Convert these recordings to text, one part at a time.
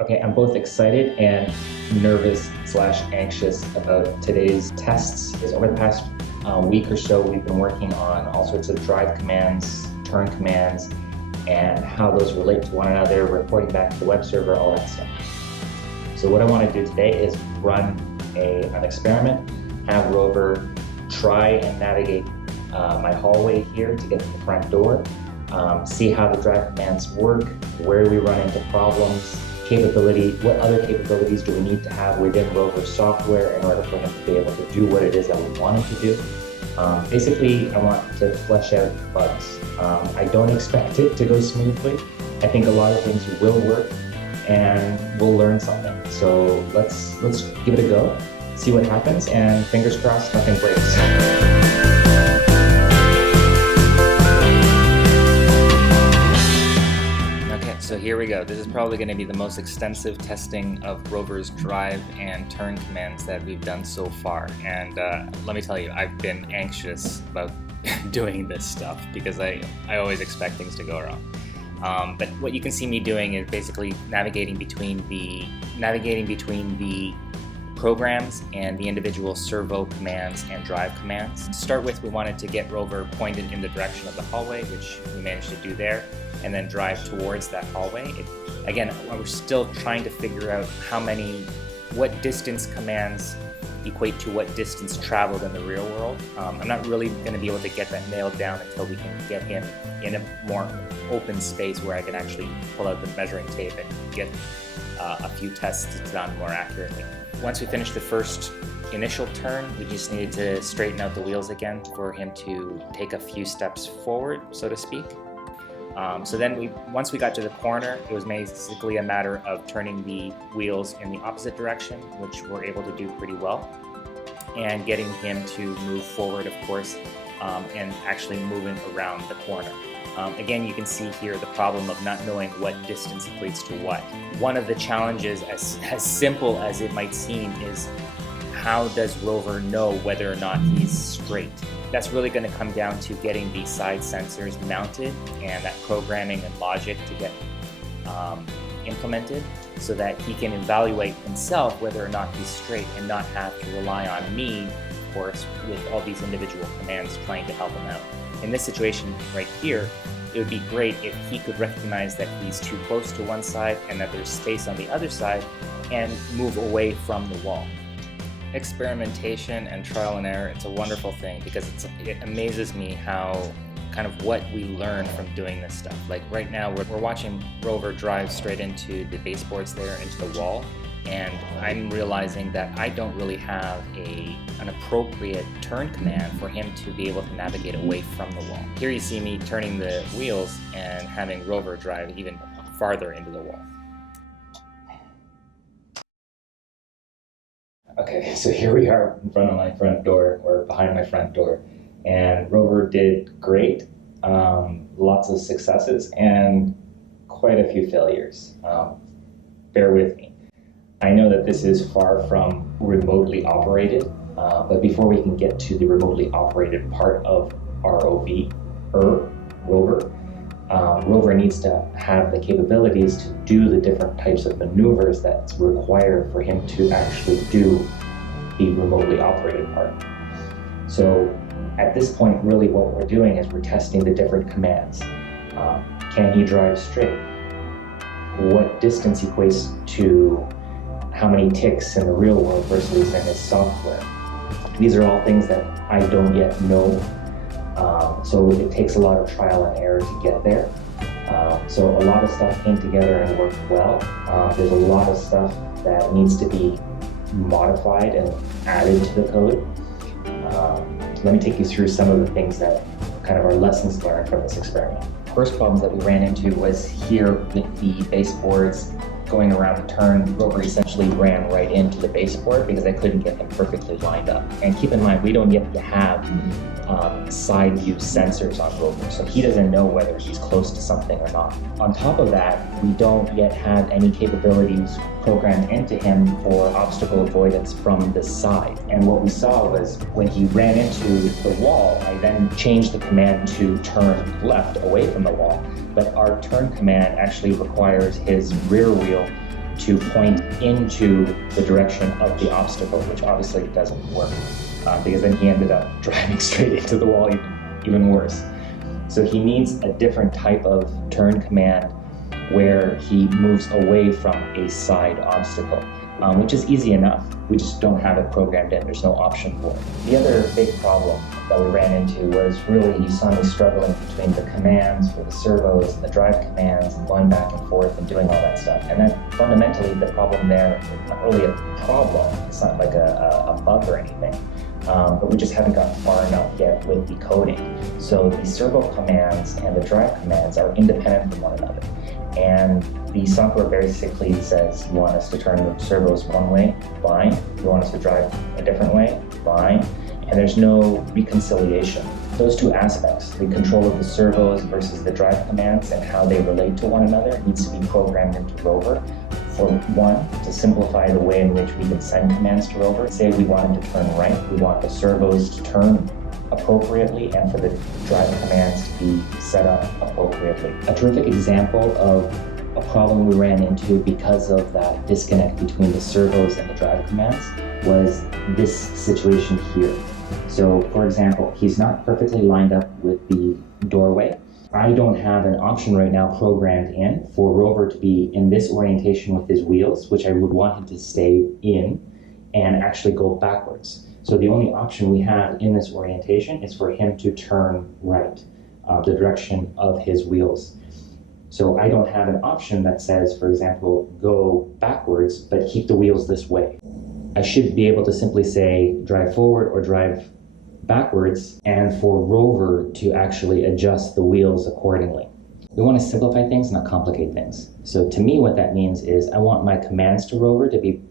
Okay, I'm both excited and nervous slash anxious about today's tests. Because over the past week or so, we've been working on all sorts of drive commands, turn commands, and how those relate to one another, reporting back to the web server, all that stuff. So what I want to do today is run an experiment, have ROVer try and navigate my hallway here to get to the front door, see how the drive commands work, where we run into problems, what other capabilities do we need to have within ROVer software in order for him to be able to do what it is that we want him to do. Basically, I want to flesh out bugs. I don't expect it to go smoothly. I think a lot of things will work and we'll learn something. So let's give it a go, see what happens, and fingers crossed nothing breaks. So here we go. This is probably going to be the most extensive testing of ROVer's drive and turn commands that we've done so far. And let me tell you, I've been anxious about doing this stuff because I always expect things to go wrong. But what you can see me doing is basically navigating between the programs and the individual servo commands and drive commands. To start with, we wanted to get ROVer pointed in the direction of the hallway, which we managed to do there, and then drive towards that hallway. Again, we're still trying to figure out what distance commands equate to what distance traveled in the real world. I'm not really going to be able to get that nailed down until we can get him in a more open space where I can actually pull out the measuring tape and get a few tests done more accurately. Once we finished the first initial turn, we just needed to straighten out the wheels again for him to take a few steps forward, so to speak. So then once we got to the corner, it was basically a matter of turning the wheels in the opposite direction, which we're able to do pretty well, and getting him to move forward, of course, and actually moving around the corner. Again, you can see here the problem of not knowing what distance equates to what. One of the challenges, as simple as it might seem, is how does ROVer know whether or not he's straight? That's really going to come down to getting the side sensors mounted and that programming and logic to get implemented so that he can evaluate himself whether or not he's straight and not have to rely on me, of course, with all these individual commands trying to help him out. In this situation right here, it would be great if he could recognize that he's too close to one side and that there's space on the other side and move away from the wall. Experimentation and trial and error, it's a wonderful thing because it amazes me how kind of what we learn from doing this stuff. Like right now we're watching ROVer drive straight into the baseboards there, into the wall, and I'm realizing that I don't really have an appropriate turn command for him to be able to navigate away from the wall. Here you see me turning the wheels and having ROVer drive even farther into the wall. Okay, so here we are in front of my front door, or behind my front door, and ROVer did great, lots of successes, and quite a few failures. Bear with me. I know that this is far from remotely operated, but before we can get to the remotely operated part of ROVer, ROVer needs to have the capabilities to do the different types of maneuvers that's required for him to actually do the remotely operated part. So at this point, really what we're doing is we're testing the different commands. Can he drive straight? What distance equates to how many ticks in the real world versus in his software? These are all things that I don't yet know. So it takes a lot of trial and error to get there. So a lot of stuff came together and worked well. There's a lot of stuff that needs to be modified and added to the code. Let me take you through some of the things that kind of are lessons learned from this experiment. First problems that we ran into was here with the baseboards going around the turn. ROVer essentially ran right into the baseboard because I couldn't get him perfectly lined up. And keep in mind, we don't yet have side view sensors on ROVer, so he doesn't know whether he's close to something or not. On top of that, we don't yet have any capabilities programmed into him for obstacle avoidance from the side. And what we saw was when he ran into the wall, I then changed the command to turn left away from the wall. But our turn command actually requires his rear wheel to point into the direction of the obstacle, which obviously doesn't work because then he ended up driving straight into the wall, even worse. So he needs a different type of turn command where he moves away from a side obstacle, which is easy enough. We just don't have it programmed in. There's no option for it. The other big problem that we ran into was really you saw me struggling between the commands for the servos and the drive commands and going back and forth and doing all that stuff. And then fundamentally the problem there is not really a problem. It's not like a bug or anything. But we just haven't gotten far enough yet with decoding. So the servo commands and the drive commands are independent from one another. And the software basically says, you want us to turn the servos one way, fine. You want us to drive a different way, fine. And there's no reconciliation. Those two aspects, the control of the servos versus the drive commands and how they relate to one another, needs to be programmed into ROVer. For one, to simplify the way in which we can send commands to ROVer. Say we want him to turn right, we want the servos to turn appropriately and for the drive commands to be set up appropriately. A terrific example of a problem we ran into because of that disconnect between the servos and the drive commands was this situation here. So, for example, he's not perfectly lined up with the doorway. I don't have an option right now programmed in for ROVer to be in this orientation with his wheels, which I would want him to stay in and actually go backwards. So the only option we have in this orientation is for him to turn right, the direction of his wheels. So I don't have an option that says, for example, go backwards, but keep the wheels this way. I should be able to simply say drive forward or drive backwards, and for ROVer to actually adjust the wheels accordingly. We want to simplify things, not complicate things. So to me, what that means is I want my commands to ROVer to be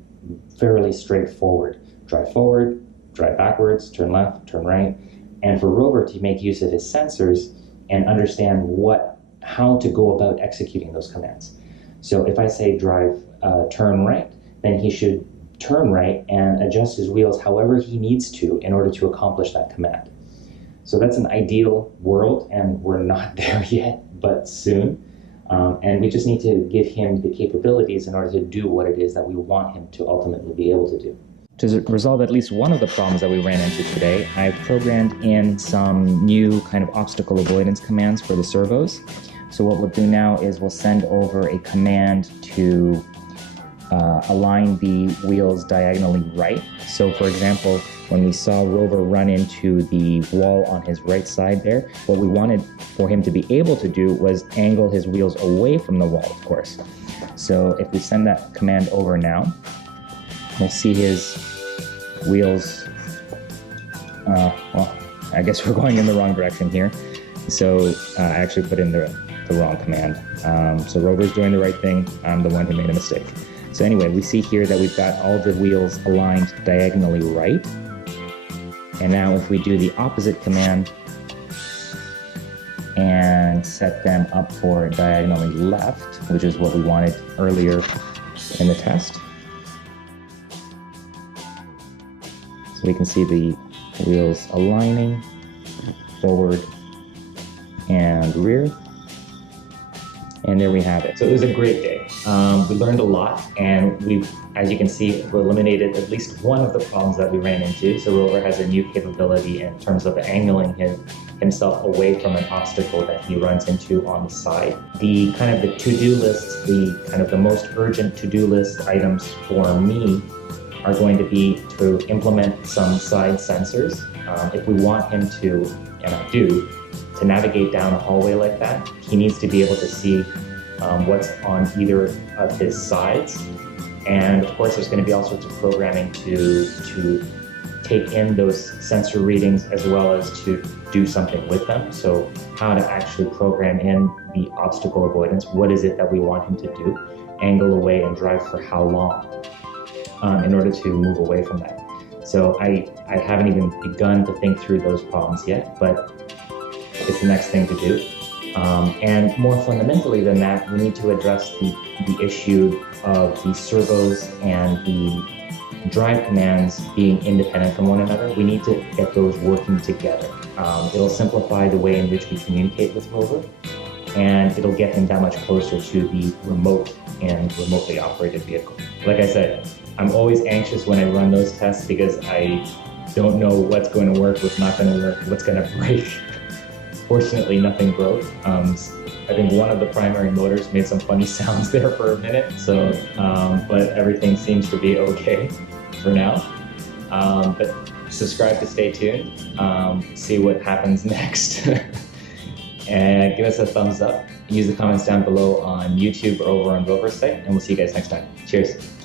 fairly straightforward. Drive forward, drive backwards, turn left, turn right, and for ROVer to make use of his sensors and understand how to go about executing those commands. So if I say drive turn right, then he should turn right and adjust his wheels however he needs to in order to accomplish that command. So that's an ideal world, and we're not there yet, but soon. And we just need to give him the capabilities in order to do what it is that we want him to ultimately be able to do. To resolve at least one of the problems that we ran into today, I've programmed in some new kind of obstacle avoidance commands for the servos. So what we'll do now is we'll send over a command to align the wheels diagonally right. So for example, when we saw ROVer run into the wall on his right side there, what we wanted for him to be able to do was angle his wheels away from the wall, of course. So if we send that command over now, we'll see his wheels, well, I guess we're going in the wrong direction here. So I actually put in the wrong command. So ROVer's doing the right thing, I'm the one who made a mistake. So anyway, we see here that we've got all the wheels aligned diagonally right. And now if we do the opposite command and set them up for diagonally left, which is what we wanted earlier in the test. So we can see the wheels aligning forward and rear. And there we have it. So it was a great day. We learned a lot, and we've, as you can see, eliminated at least one of the problems that we ran into. So ROVer has a new capability in terms of angling himself away from an obstacle that he runs into on the side. The kind of the to-do lists, the kind of the most urgent to-do list items for me are going to be to implement some side sensors. If we want him to, and I do, to navigate down a hallway like that, he needs to be able to see what's on either of his sides. And of course, there's going to be all sorts of programming to take in those sensor readings as well as to do something with them. So how to actually program in the obstacle avoidance. What is it that we want him to do? Angle away and drive for how long in order to move away from that. So I haven't even begun to think through those problems yet, but it's the next thing to do. And more fundamentally than that, we need to address the issue of the servos and the drive commands being independent from one another. We need to get those working together. It'll simplify the way in which we communicate with ROVer, and it'll get him that much closer to the remote and remotely operated vehicle. Like I said, I'm always anxious when I run those tests because I don't know what's going to work, what's not going to work, what's going to break. Fortunately, nothing broke. I think one of the primary motors made some funny sounds there for a minute, so but everything seems to be okay for now. But subscribe to stay tuned, see what happens next, and give us a thumbs up. Use the comments down below on YouTube or over on ROVer's site, and we'll see you guys next time. Cheers.